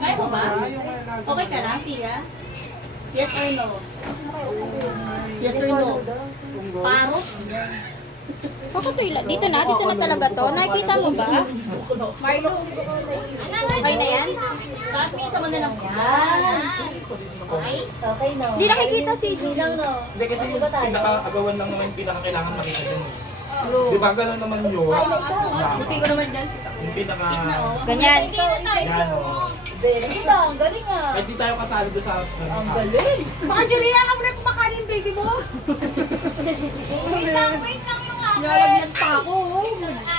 Kaya mo ba? Okay ka na, Pia? Yes or no? Yes or no? Parot? So, katuila. Dito na talaga to. Nakikita mo ba? Marlo? Okay na yan? Tapos may isa mo na lang. Yan. Okay? Okay, no? Hindi nakikita si Lang, no? Hindi kasi yung pinaka-agawan lang naman yung pinaka-kailangan makita dyan. Di ba gano'n naman yun? Buti ko naman dyan. Yung pinaka... Ganyan. Yan o. Sige lang, galing ah. Kahit di tayo kasali doon sa... Ang galing. Baka Julia, ka mo na kumakain yung baby mo. Wait lang yung akin. Nalagyan pa ako.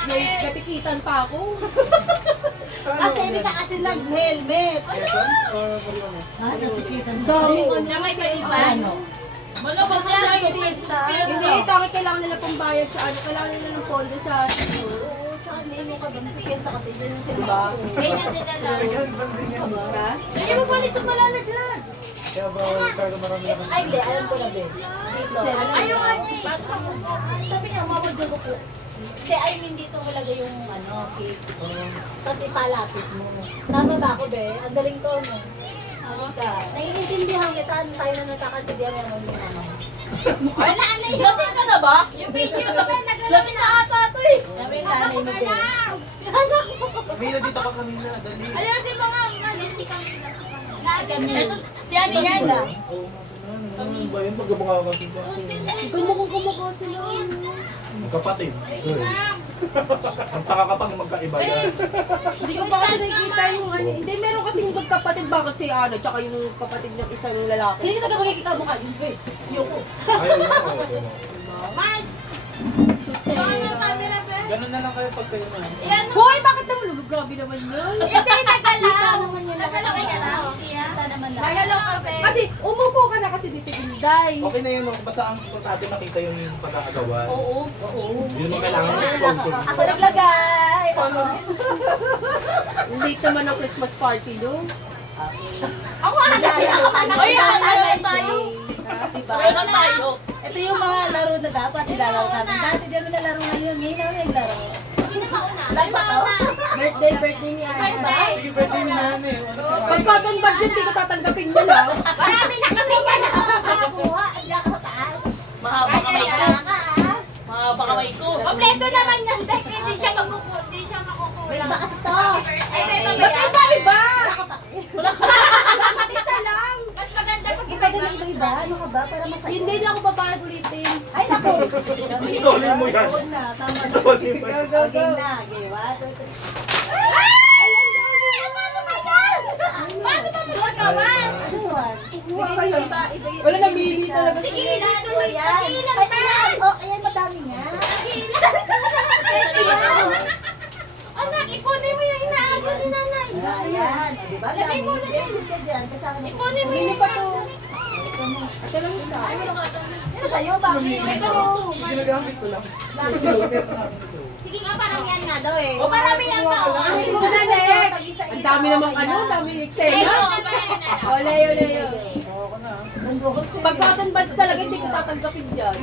May katikitan pa ako. Kasi hindi ka kasi nag-helmet. Ah, natikitan mo. Siya may kaiban. Malabag niya yung pista. Hindi, tawag kailangan nila pambayad sa ano. Kailangan nila ng pondo sa... Tsaka nilo ka ba? Nagpipesta kasi dyan yung Diba? Kaya natin na lang. Diba? Kaya mo balik ito malalagyan. Ay, hindi. Alam ko na, Ben. Ayaw nga niya. Sabi niya, mawag ko. Kasi I mean dito malagay yung cake. Tapos ipalapit mo. Tama ba ako, Ben? Ang galing ko, no? Halika. Naiintindihan kita. Ano tayo na nagkakaintindihan naman yung mama mo. Wala na yun. Lasing ka na ba? Yung video ka ba? Lasing na ata ito eh. Sabi yung nanay mo, Ben. Mila, dito ka kanina. Dali. Ayaw si mga malisi kami. Si Ani yan lang. Ano ba yun? Magkabanga kasi ba? Kumukha sila. Magkapatid. Ang taka ka pang magkaiba yan. Hindi ko pa kasi nakikita yung ano. Hindi, meron kasing magkapatid. Bakit si Ana? Tsaka yung kapatid ng isang lalaki. Hindi kita magkikita mo kayo, Ben. Yoko. Ayaw yun ako. Man! Baka ng camera ba? Ganun na lang kayo pag kayo na. Yan mo. Hoy, bakit naman? Grabe naman yun. Hindi, nagalaw. naman yun. Nagalaw ka lang. Kita naman lang. Nagalaw kasi. Kasi umupo ka na kasi dito Inday. Okay na yun, no? Basta ang importante makita yung pagkakagawa. Oo. Yun yung kailangan ng sponsor. Ako naglagay. Late naman ang Christmas party, no? Ako hanap. Oy, hanap tayo. Diba? Hanap tayo. Ito yung mga laro na dapat nilalaro namin. Dati di namin nalaro ngayon. Ngayon na naglaro. Sino mauna? Lang ba to? Birthday ni Ana. Sige, pwede yung nanay. Pag cotton buds, hindi ko tatanggapin mo lang. Marami na kami na. Nakakuha. Hindi ako taas. Mahaba kamay ko. Kaya ka ah. Mahaba kamay ko. Kompleto naman yan. Dek, hindi siya makukuha. Hindi siya makukuha. May iba kasi to. Ay, may Ba't pagkaya. iba-iba? Wala ka pa. Ba't isa lang? Mas maganda pag Pwede na iba-iba. Ano ka ba? Para masaya. Hindi na ako babayad ulitin. Ay, naku. Solid mo yan. Huwag na. Tama na. Solid mo Go, yan. go, go. Okay na. Okay, 1, 2, 3. Paano ba yan? Paano ba magagawa? Ano yan? Kukuha kayo. Iba-iba. Wala namili talaga siya. Tigilan. Ayan. Tigilan Ay, ba? ayan. Oh, ayan. Madami nga. Anak, ipunin mo yung inaagos ni nanay. Ayan. O, diba? Lagay mo na Yan, dito dyan. Kasama mo. Ipunin mo Hindi yung pa to. Ito lang isa. Ito sa'yo, bakit? Ito. Ginagamit ko lang. Sige nga, parang yan nga daw eh. O, parang yan ba? Ito na next. Ang dami namang ano, ang dami eksena. O, Leo. Pag cotton buds talaga, hindi ko tatanggapin dyan.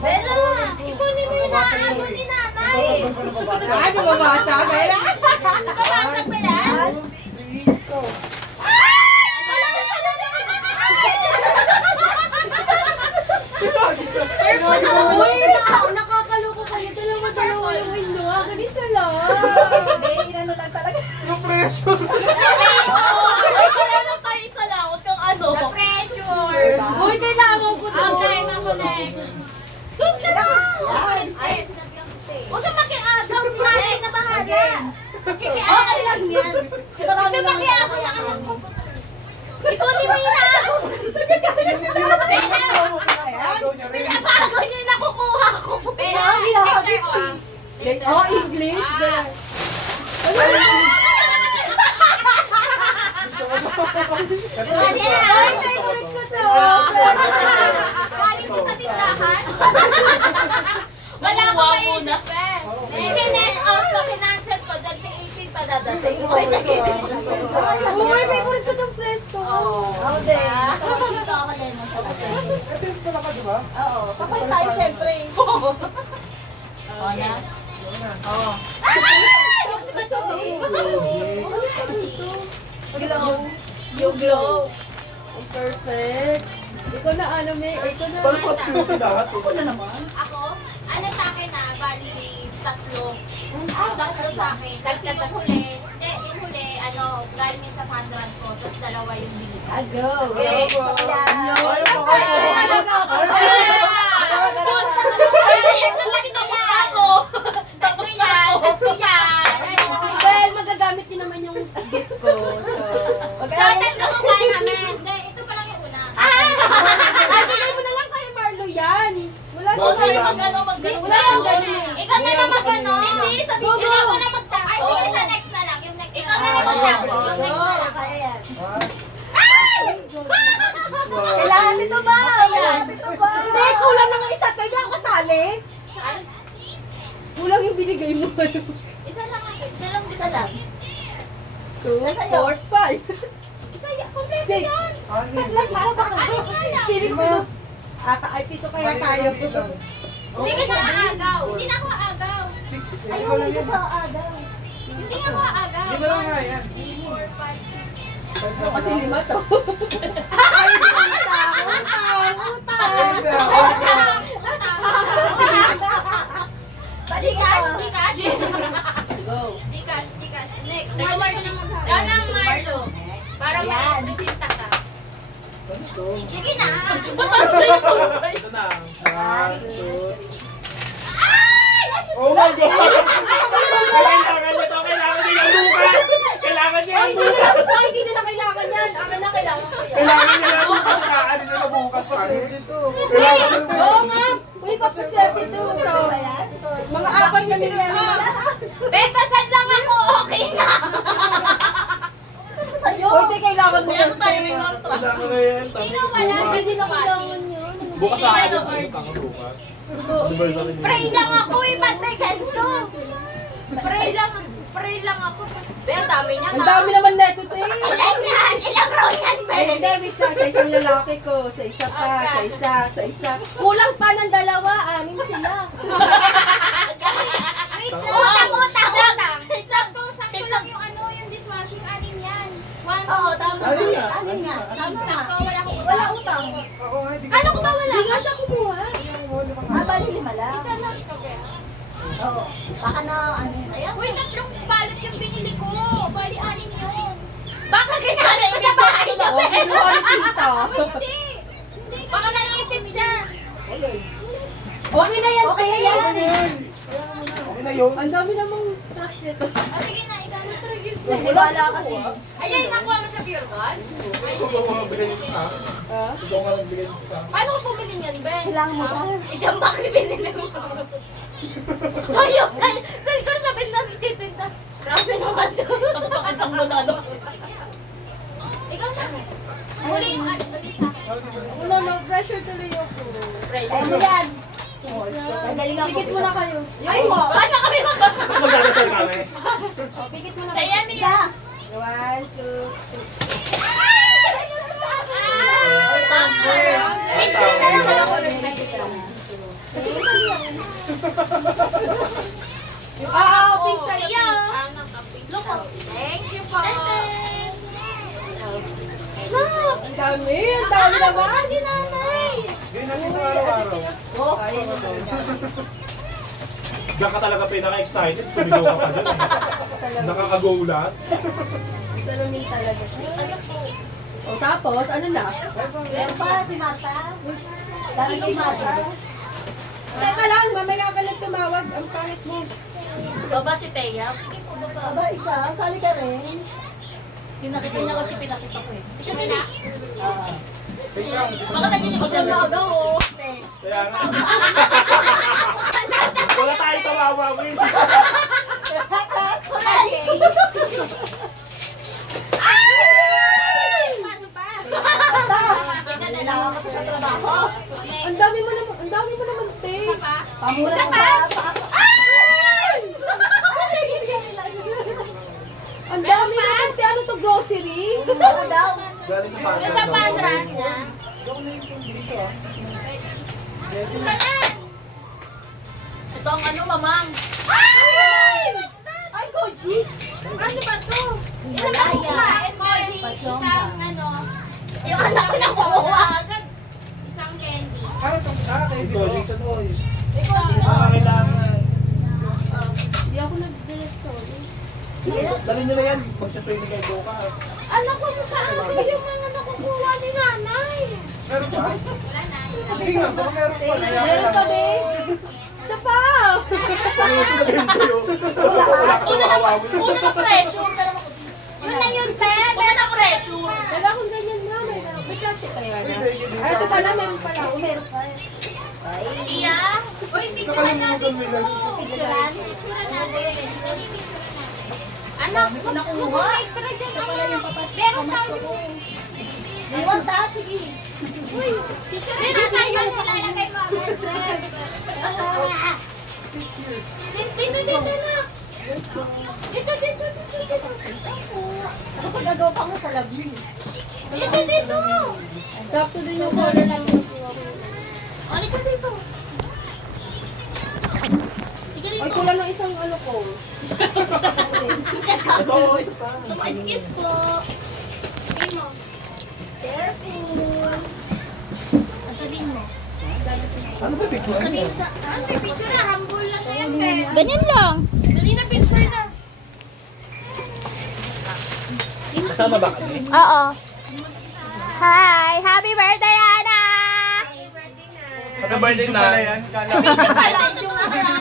Pero, ipunin mo yung inaagos ni nanay. Ano mabasa? Kaya Babasag ba yan? Uy, nakakaloko kayo. Dalawa yung window. Akin isa lang. Hindi, inano lang talaga. Yung pressure. Ay, kaya lang tayo isa lang. Huwag kang ano. Pressure. Uy, kailangan ko to. Okay na ko next. Doon ka na. Yan. Ay, sinabi ang kasi. Huwag kang makiagaw. Si nanay na bahala. Okay lang yan. Marami Kasi naman makiagaw na kaya. anak ko. Ipunin mo yung inaagos. Pinapagaw niyo yung nakukuha ko. Pero, Oh, English. Ay, favorite ko to. galing ko sa tindahan. Wala ko pa muna. Chinet out ko, kinancel ko dahil sa 18 pa dadating. Uy, nagising ko. Uy, favorite ko tong presto. Ako din. Dito ako din. Ito yung pala ka, di ba? Oo. Kapay tayo syempre. Oo na? Oo. Di ba sabi? Glow. You glow. Ang perfect. Ikaw na ano, May. Ikaw na. Parang pa-beauty lahat. Ako na naman. Ako, ano sa akin na, bali, tatlo. Tatlo sa akin. Kasi yung huli, galing yung sa fund ko, tapos dalawa yung binigay. Ah, go. Okay. Talaga ako. Tapos yan. Well, magagamit niyo naman yung gift ko. So, Tatlo ko kaya namin. Hindi, ito pa lang yung una. ay, bigay mo na lang kay Marlo yan. Wala Boss, sa wala. Magano. Wala akong ganun eh. Ikaw na lang magano. Hindi, sabi Go, ko. go. Ikaw na magtapos. Ay, sige, sa next na lang. Yung next na lang. Ikaw na lang magtapos. Yung next na lang. Kaya yan. Wow. Kailangan ito ba? Kailangan ito ba? Hindi, kulang na nga isa. Pwede ako kasali. Kulang yung binigay mo sa'yo. Isa lang ako. Isa lang. 2, 4, 5. Isa yan. Kompleto 6. yan. Ano yan? Pili ko na. Ay, pito kaya tayo. Hindi ka na aagaw. Hindi na ako aagaw. Ayun, isa sa agaw. Hindi nga ako aagaw. Di ba lang nga yan? 4, 5, 6. Kasi 5 to. Ay, utang. Gcash. Go. Gcash. Next. Marlo. Yan ang Marlo. Para Ayan. mag-presenta ka. Ganito. Sige na. Parang sa'yo surprise. Ito na. 1, 2. Ay! Oh my God! Kailangan niya to! Kailangan niya yung bukas! Kailangan niya Ay, yung bukas! hindi nila kailangan yan. Akin na kailangan ko yan. Kailangan niya yung bukas! Kaalis na bukas pa dito! Kailangan niya yung Oo nga. Uy, papaswerte to. So, mga 4 na milyon. Bentasan lang ako. Okay na. Sa'yo. Uy, di kailangan mo yan. timing ko to. Kailangan na yan! Sino wala sa dishwashing? Bukas sa akin! Bukas ka bukas! Anniversary niya. Pray lang ako eh. Ba't may ganito? Pray lang ako. Be, ang dami niya. Ang dami naman neto to eh. Ilan yan? Ilang row yan, be? Ay, hindi, wait lang. Sa isang lalaki ko, sa isa pa, sa isa. Kulang pa ng 2, 6 sila. Wait lang. Utang. Sakto lang yung yung dishwashing. 6 yan. Oo, tama. Ano nga? Alin nga? Tama. Sakto, wala akong Wala utang. Ako nga, hindi Ano ko ba wala? Hindi nga siya kumuha. Bali 5 lang. Isa lang. Oo. Baka na ano. Ayan, uy, 3 balot yung binili ko. Bali, 6 yun. Baka ginamit mo sa bahay niyo, Oo, kinuha ni tita. Hindi. Baka naipit niya. Okay na yan, Okay na te. yan. Okay na yun! Ang dami namang trust nito. Sige na, ikaw na. Wala ka din. Ayun, nakuha mo sa Pure Gold? Ikaw ka nagbigay nito sa akin. Ah? Ikaw ka nagbigay nito sa akin. Paano ko bumili niyan, Ben? Kailangan mo pa. Isang box binili mo. Ayok na. Saan ko sabihin na nagtitinda? Grabe naman to. Tapos isang bunado. Ikaw na. Huli yung lagi sa akin. Wala na, pressure tuloy ako. Kaya mo yan. Nagaling ako. Pikit mo na kayo. Ay, paano kami magkakasama? Magdadasal kami. Pikit mo na kayo. Ayan, Isa. 1, 2. Pink sa'yo. Look, thank you po. Ang dami naman. Si nanay. Hindi natin ito araw-araw. Diyan ka talaga pinaka-excited. Sumigaw ka pa dyan eh. Nakakagulat. Salamin talaga. O tapos, ano na? Meron pa, si Marta. Dami si Marta. Teka lang, mamaya ka lang tumawag. Ang pangit mo. Baba si Teya. Sige po, baba. Aba, ikaw, sali ka rin. Pinakita niya kasi pinakita ko eh. Siya na. Tingnan. Baka nandiyan yung isang agaw oh. Kaya nga. Wala tayo sa wawawin. Paano pa? Basta. Ika na lang. Kailangan ko sa trabaho. Ang dami mo naman, te. Pamula Isa ko pa? sa ako. Ang dami naman, te. Ano to, grocery? Ako daw. Galing sa panda. Yung sa padra niya. Ika na. Ito ang ano, mamang. Ay, Koji! Ano ba to? Ilan ako kumain mo? Isang ano, yung anak ko na kumuha agad. Isang candy. Ito, Jason Oy. Ikaw, Kailangan. Hindi ako nag-delete, sorry. Dali nyo na yan. Magsa-training kayo buka. anak ko sa akin yung mga nakukuha ni nanay. Meron pa? Wala na. Hindi nga, baka meron pa. Meron pa, be? Isa pa! Una na pressure. Yun na yun, Pe. Meron na pressure. Wala akong ganyan na. May plastic kaya na. Ay, ito pala, meron pala. Meron pa. Iya. Uy, picturean natin ito. Picturean? Picturean natin. Anak, nakuha. Extra dyan, anak. Meron tayo. Iwan ta, sige. Uy, picturean natin yun. Ilalagay mo agad. Dito, dito na. Dito, dito, dito. Ano pag gagawa pa mo sa labi? Dito, dito. Sakto din yung color na Ano ka dito? Sige Ay, dito. kulang ng isang ano ko. Sumaskis po. Sabihin mo. Careful. Sabihin mo. Ano ba picture? Ano may picture na? Humble lang na yan, Pe. Ganyan lang. Dali na picture na. Kasama ba kami? Oo. Hi! Happy birthday, Ana! Happy birthday na. Pala yan. Kala. Video pala.